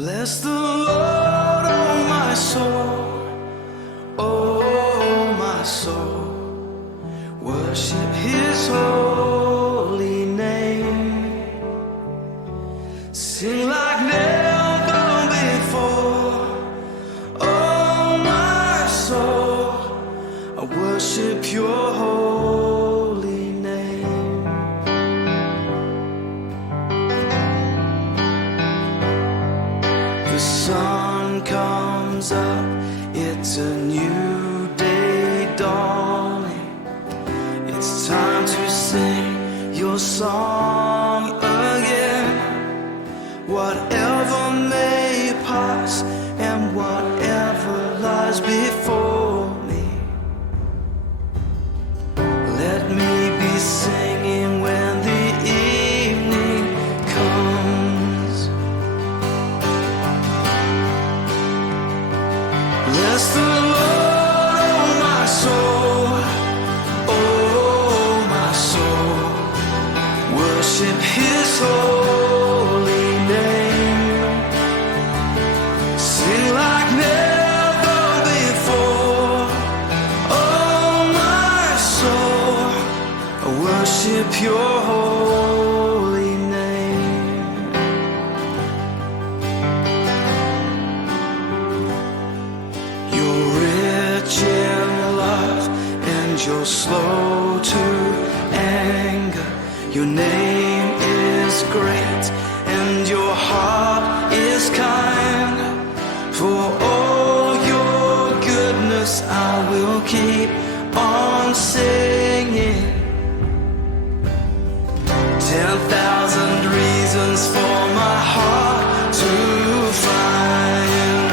Bless the Lord, oh my soul, oh my soul. Worship His holy name. Sing like never before, oh my soul. I worship Your holy name. The sun comes up, it's a new day dawning. It's time to sing Your song again. Whatever may pass and whatever lies before me, let me be singing when the evening comes. Bless the Lord, oh my soul, oh my soul. Worship His holy name. Sing like never before, oh my soul. I worship Your holy name. You're rich in love and You're slow to anger. Your name is great and Your heart is kind. For all Your goodness I will keep on singing. 10,000 reasons for my heart to find.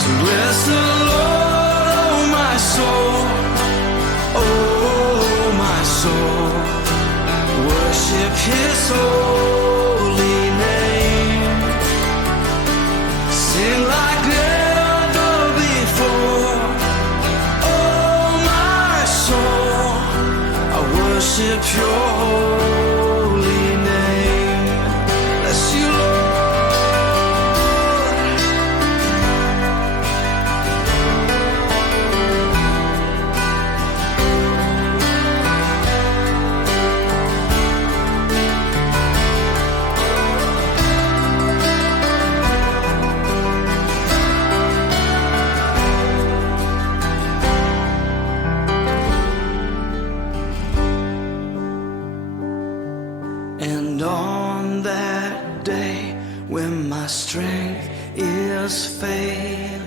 So bless the Lord, oh my soul, oh my soul. Worship His holy name. Sing like never before, oh my soul. I worship Your holy name. Bless You, Lord. And on that day when my strength is failing,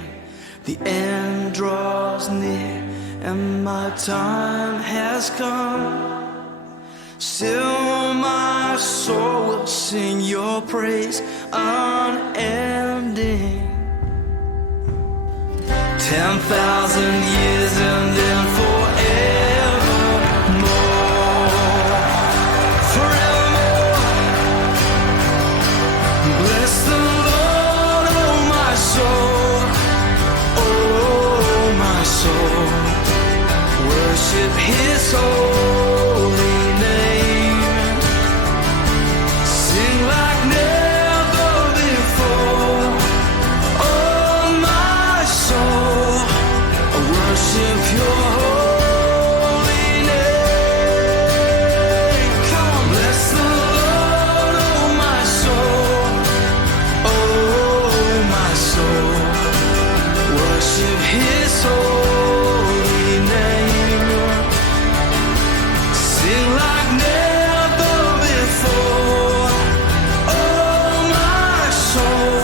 the end draws near and my time has come, still my soul will sing Your praise unending. 10,000 years and then forevermore. Bless the Lord, oh my soul, oh my soul. Worship His holy name. Sing like never before, oh my soul. I worship Your holy name. Come on, bless the Lord, oh my soul, oh my soul. Worship His holy name. Sing like never before, oh my soul.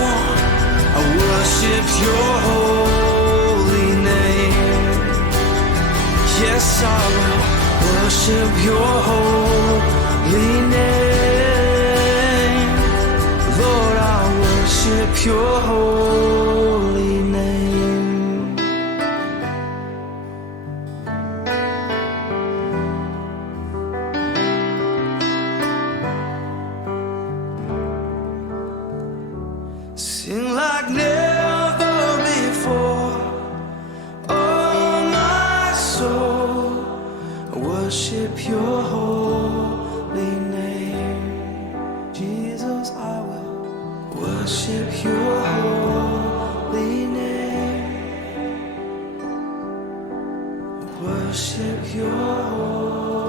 I worship Your holy name. Yes, I will worship Your holy name. Lord, I worship Your holy name. Sing like never before, oh my soul. I worship Your holy name. worship your